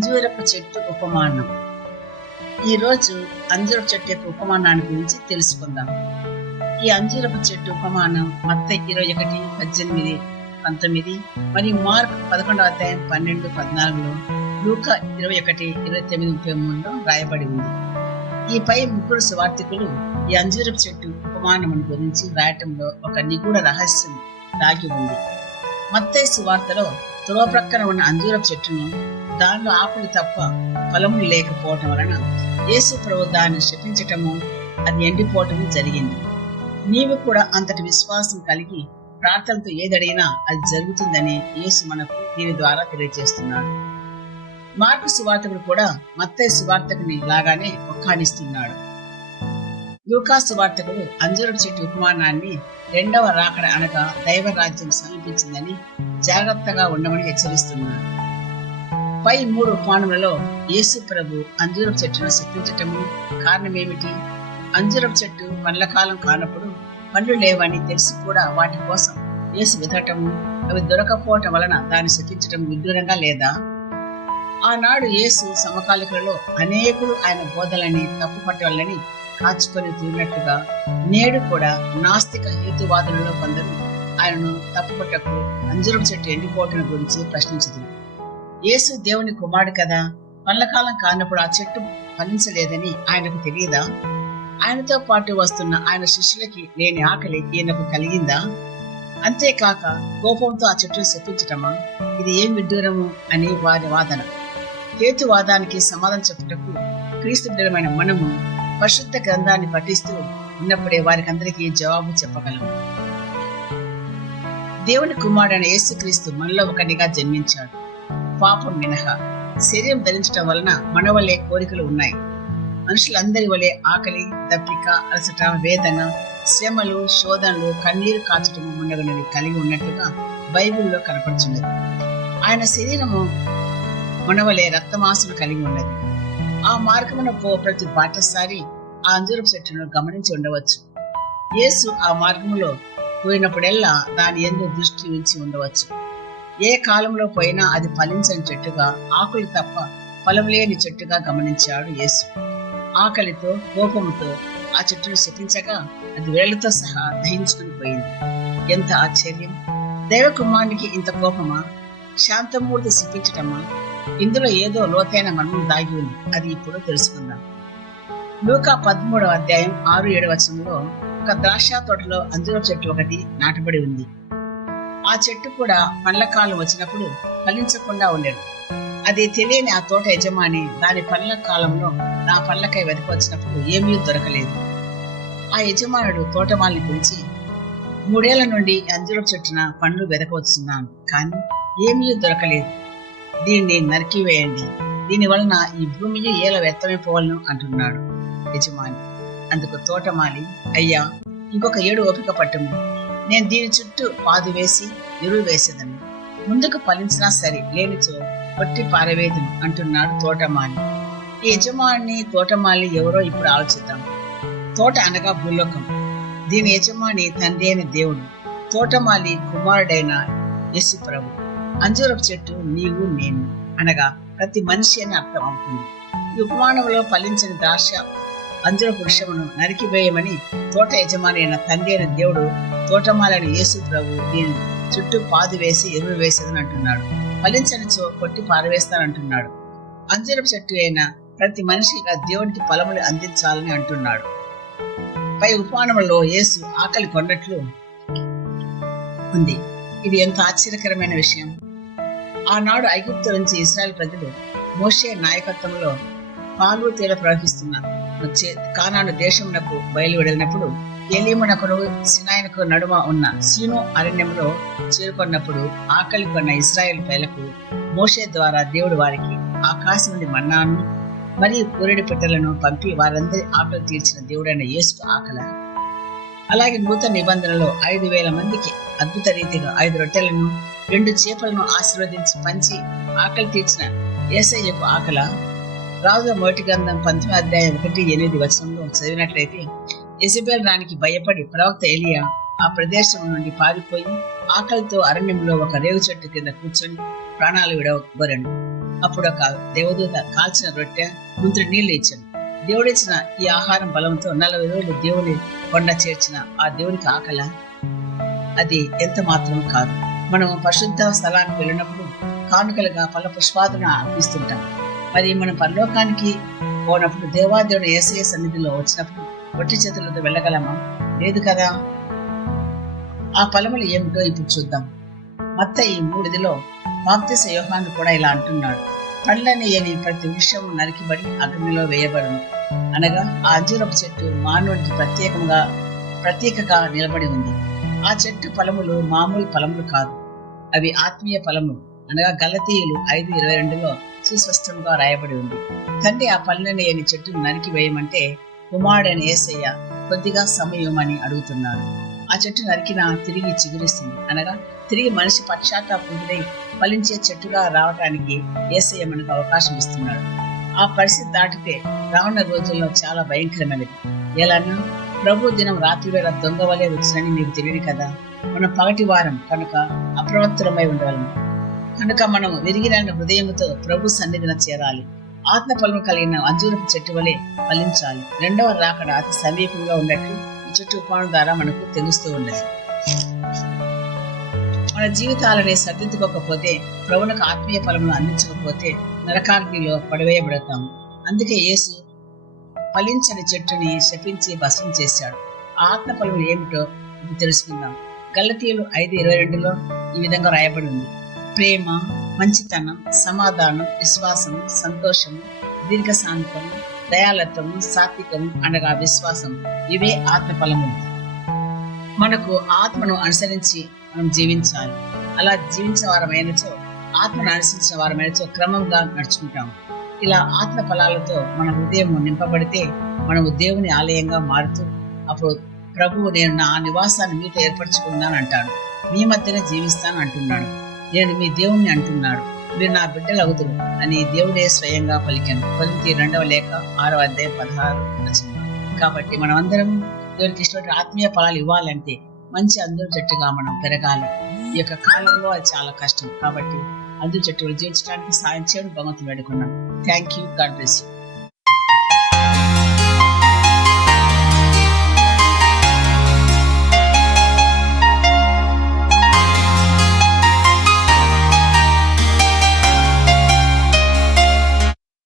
అంజూరపు చెట్టు ఉపమానం. ఈరోజు అంజూరపు చెట్టు యొక్క ఉపమానాన్ని గురించి తెలుసుకుందాం. ఈ అంజూరపు చెట్టు ఉపమానం మత్తయి 21:18, 19 మరియు మార్క్ 11:12-14లో, లూకా 21:29-33లో రాయబడి ఉంది. ఈ పై ముగ్గురు సువార్తికులు ఈ అంజూరపు చెట్టు ఉపమానం గురించి రాయటంలో ఒక నిగూఢ రహస్యం దాగి ఉంది. మత్తయి సువార్తలో త్రోవ ప్రక్కన ఉన్న అంజూరపు చెట్టును, దానిలో ఆకులు తప్ప ఫలములు లేకపోవటం వలన యేసు ప్రభు దాన్ని శపించటము, అది ఎండిపోవటము జరిగింది. నీవు కూడా అంతటి విశ్వాసం కలిగి ప్రార్థనతో ఏదడిగినా అది జరుగుతుందని యేసు మనకు దీని ద్వారా తెలియజేస్తున్నాడు. మార్కు సువార్తకుడు కూడా మత్తయి సువార్తకుని లాగానే ఒక్కానిస్తున్నాడు. లూకా సువార్తకుడు అంజూరపు చెట్టు ఉపమానాన్ని రెండవ రాకడ అనగా దైవ రాజ్యం సమీపించిందని జాగ్రత్తగా ఉండమని హెచ్చరిస్తున్నాడు. పై 3 ఉపమానములలో యేసు ప్రభు అంజూరపు చెట్టును శపించటము కారణమేమిటి? అంజూరపు చెట్టు పండ్ల కాలం కానప్పుడు పండ్లు లేవని తెలిసి కూడా వాటి కోసం యేసు వెతకటము, అవి దొరకపోవటం వలన దాన్ని శపించటం విడ్డూరంగా లేదా? ఆనాడు యేసు సమకాలికులలో అనేకులు ఆయన బోధలని తప్పుపట్టవాలని కాచుకొని తీరినట్లుగా నేడు కూడా నాస్తిక హేతువాదులలో కొందరు ఆయనను తప్పుపట్టకు అంజూరపు చెట్టు ఎండిపోవటం గురించి ప్రశ్నించదు. యేసు దేవుని కుమారుడు కదా, పండ్లకాలం కానప్పుడు ఆ చెట్టు ఫలించలేదని ఆయనకు తెలియదా? ఆయనతో పాటు వస్తున్న ఆయన శిష్యులకి లేని ఆకలి ఈయనకు కలిగిందా? అంతేకాక కోపంతో ఆ చెట్టును శపించటమా? ఇది ఏం విడ్డూరము అని వారి వాదన. హేతువాదానికి సమాధానం చెప్పుటకు క్రీస్తు బిడ్డలమైన మనము పరిశుద్ధ గ్రంథాన్ని పఠిస్తూ ఉన్నప్పుడే వారికందరికీ జవాబు చెప్పగలము. దేవుని కుమారుడైన యేసుక్రీస్తు మనలో ఒకనిగా జన్మించాడు. పాపం మినహా శరీరం ధరించడం వలన మన వలె కోరికలు ఉన్నాయి. మనుషులందరి వలె ఆకలి, దప్పిక, అలసట, వేదన, శ్రమలు, శోధనలు, కన్నీరు కాచటము మొదలగునవి కలిగి ఉన్నట్టుగా బైబిల్లో కనపడుచున్నది. ఆయన శరీరము మనవలే రక్తమాంసము కలిగి ఉన్నది. ఆ మార్గమున ప్రతి బాటసారి ఆ అంజూరపు చెట్టును గమనించి ఉండవచ్చు. యేసు ఆ మార్గములో పోయినప్పుడెల్లా దాని యందు దృష్టి ఉంచి ఉండవచ్చు. ఏ కాలంలో పోయినా అది ఫలించని చెట్టుగా, ఆకులు తప్ప ఫలం లేని చెట్టుగా గమనించాడు యేసు. ఆకలితో, కోపముతో ఆ చెట్టును శపించగా అది వేళ్లతో సహా దహించుకుని పోయింది. ఎంత ఆశ్చర్యం! దైవ కుమారునికి ఇంత కోపమా? శాంతమూర్తి శపించటమా? ఇందులో ఏదో లోతైన మర్మం దాగి ఉంది. అది ఇప్పుడు తెలుసుకుందాం. లూకా 13:6-7 ఒక ద్రాక్ష తోటలో అంజూరపు చెట్టు ఒకటి నాటబడి ఉంది. ఆ చెట్టు కూడా పండ్ల కాలం వచ్చినప్పుడు ఫలించకుండా ఉండేది. అది తెలియని ఆ తోట యజమాని దాని పండ్ల కాలంలో నా పండ్లకై వెతకొచ్చినప్పుడు ఏమీ దొరకలేదు. ఆ యజమానుడు తోటమాలిని పిలిచి, 3 ఏళ్ల నుండి అంజూరపు చెట్టున పండ్లు వెతకవస్తున్నాను, కానీ ఏమీ దొరకలేదు. దీన్ని నరికివేయండి, దీని వలన ఈ భూమిని ఏల వ్యర్థమైపోవాలను అంటున్నాడు యజమాని. అందుకు తోటమాలి, అయ్యా, ఇంకొక 7 ఓపిక పట్టుము, నేను దీని చుట్టూ పాదు వేసి ఎరువు వేసేదను, ముందుకు ఫలించినా సరే, లేనిచో కొట్టి పారవేదును అంటున్నాడు తోటమాలి. ఈ యజమాని తోటమాలి ఎవరో ఇప్పుడు ఆలోచిద్దాం. తోట అనగా భూలోకం. దీని యజమాని తండ్రి అయిన దేవుడు, తోటమాలి కుమారుడైన యేసు ప్రభు. అంజూరపు చెట్టు నీవు నేను అనగా ప్రతి మనిషి అని అర్థం అవుతుంది. ఈ ఉపమానంలో ఫలించిన ద్రాక్ష అంజూరపు వృక్షమును నరికివేయమని తోట యజమాని అయిన తండ్రి అయిన దేవుడు తోటమాలైన యేసు ప్రభు దీని చుట్టూ పాదు వేసి ఎరువు వేసేదని అంటున్నాడు. ఫలించనిచో కొట్టి పారవేస్తానంటున్నాడు. అంజూరపు చెట్టు అయిన ప్రతి మనిషిగా దేవునికి ఫలములు అందించాలని అంటున్నాడు. పై ఉపమానంలో యేసు ఆకలి కొన్నట్లు ఉంది. ఇది ఎంత ఆశ్చర్యకరమైన విషయం! ఆనాడు ఐగుప్తు నుంచి ఇశ్రాయేలు ప్రజలు మోషే నాయకత్వంలో పాలు తేల ప్రవహిస్తున్న కానాను దేశమునకు బయలువెళ్ళినప్పుడు ఎలీమునకును సినాయినకు నడుమ ఉన్న సీను అరణ్యంలో చేరుకున్నప్పుడు ఆకలి కొన్న ఇశ్రాయేలు ప్రజలకు మోషే ద్వారా దేవుడు వారికి ఆకాశం నుండి మన్నాను మరియు పూరెడి పిట్టలను పంపి వారందరి ఆకలి తీర్చిన దేవుడైన యేసుకు ఆకలి. అలాగే నూతన నిబంధనలో 5,000 మందికి అద్భుత రీతిగా 5 రొట్టెలను 2 చేపలను ఆశీర్వదించి పంచి ఆకలి తీర్చిన యేసయ్యకు ఆకల. రాజు మొదటి గ్రంథం 19:1-8 చదివినట్లయితే, యెజబెల్ రాణికి భయపడి ప్రవక్త ఎలియా ఆ ప్రదేశం నుండి పారిపోయి ఆకలితో అరణ్యంలో ఒక రేగు చెట్టు కింద కూర్చొని ప్రాణాలు విడవబోరెను. అప్పుడు ఒక దేవదూత కాల్చిన రొట్టె ముందు నీళ్లు ఇచ్చాను. దేవుడిచ్చిన ఈ ఆహారం బలంతో 40 రోజులు దేవుని కొండ చేర్చిన ఆ దేవునికి ఆకల? అది ఎంత మాత్రం కాదు. మనం పరిశుద్ధ స్థలానికి వెళ్ళినప్పుడు కానుకలుగా పళ్ళ పుష్పాదులను అర్పిస్తుంటాం. మరి మనం పరలోకానికి పోనప్పుడు దేవాదేవుని యేసయ్య సన్నిధిలో వచ్చినప్పుడు ఒట్టి చేతులతో వెళ్ళగలమా? లేదు కదా. ఆ ఫలములు ఏమిటో ఇప్పుడు చూద్దాం. మత్తయి 3:3లో బాప్తిస యోహాను కూడా ఇలా అంటున్నాడు, పండ్లనేయని ప్రతి వృక్షము నరికిబడి అగ్నిలో వేయబడును. అనగా ఆ అంజూరపు చెట్టు మానవునికి ప్రత్యేకగా నిలబడి ఉంది. ఆ చెట్టు ఫలములు మామూలు ఫలములు కాదు, అవి ఆత్మీయ ఫలములు. అనగా గలతీయులు 5:22లో సుస్పష్టంగా రాయబడి ఉంది. తండ్రి ఆ పండ్లనేయని చెట్టును నరికి వేయమంటే కుమారుడైన యేసయ్య కొద్దిగా సమయం అని అడుగుతున్నాడు. ఆ చెట్టు నరికినా తిరిగి చిగురిస్తుంది. అనగా తిరిగి మనిషి పశ్చాత్తాపముడై ఫలించే చెట్టుగా రావటానికి యేసయ్య మనకు అవకాశం ఇస్తున్నాడు. ఆ పరిస్థితి దాటితే రానున్న రోజుల్లో చాలా భయంకరమైనది. ఎలానా ప్రభు దినం రాత్రి వేళ దొంగ వలె వచ్చినని మీకు తెలియదు కదా. మనం పగటి వారం కనుక అప్రమత్తమై ఉండగలము. కనుక మనం విరిగిన హృదయంతో ప్రభు సన్నిధిన చేరాలి. ఆత్మ ఫలము కలిగిన అంజూరపు చెట్టు వలె ఫలించాలి. రెండవ రాకడ అతి సమీపంగా ఉన్నట్లు ఈ చెట్టు ఉపాయం ద్వారా మనకు తెలుస్తూ ఉన్నది. మన జీవితాలని సర్దిద్దుకోకపోతే, ప్రభువునకు ఆత్మీయ ఫలమును అందించకపోతే నరకాగ్నిలో పడవేయబడతాము. అందుకే యేసు ఫలించని చెట్టుని శపించి భస్మం చేశాడు. ఆ ఆత్మ ఫలములు ఏమిటో ఇప్పుడు తెలుసుకుందాం. గలతీయులు 5:22లో ఈ విధంగా రాయబడి ఉంది, ప్రేమ, మంచితనం, సమాధానం, విశ్వాసం, సంతోషము, దీర్ఘశాంతము, దయాలత్వము, సాత్వికము అనగా విశ్వాసం, ఇవే ఆత్మ ఫలములు. మనకు ఆత్మను అనుసరించి మనం జీవించాలి. అలా జీవించిన వారమైనచో, ఆత్మను అనుసరించిన వారమైనచో క్రమంగా నడుచుకుంటాము. ఇలా ఆత్మ ఫలాలతో మన హృదయం నింపబడితే మనము దేవుని ఆలయంగా మారుతూ, అప్పుడు ప్రభువు నేను నా నివాసాన్ని మీతో ఏర్పరచుకున్నాను అంటాడు. మీ మధ్యనే జీవిస్తాను అంటున్నాడు. నేను మీ దేవుణ్ణి అంటున్నాడు. మీరు నా బిడ్డలు అవుతురు అని దేవుడే స్వయంగా పలికాను. కొరింథీ 2:6 కాబట్టి మనం అందరం దేవునికి ఇష్టమైన ఆత్మీయ ఫలాలు ఇవ్వాలంటే మంచి అంజూరపు చెట్టుగా మనం పెరగాలి. ఈ యొక్క కాలంలో అది చాలా కష్టం. కాబట్టి అంజూరపు చెట్టులు జీవించడానికి సాయం చేయడం భగవంతుని వేడుకున్నాం. Thank you. God bless you.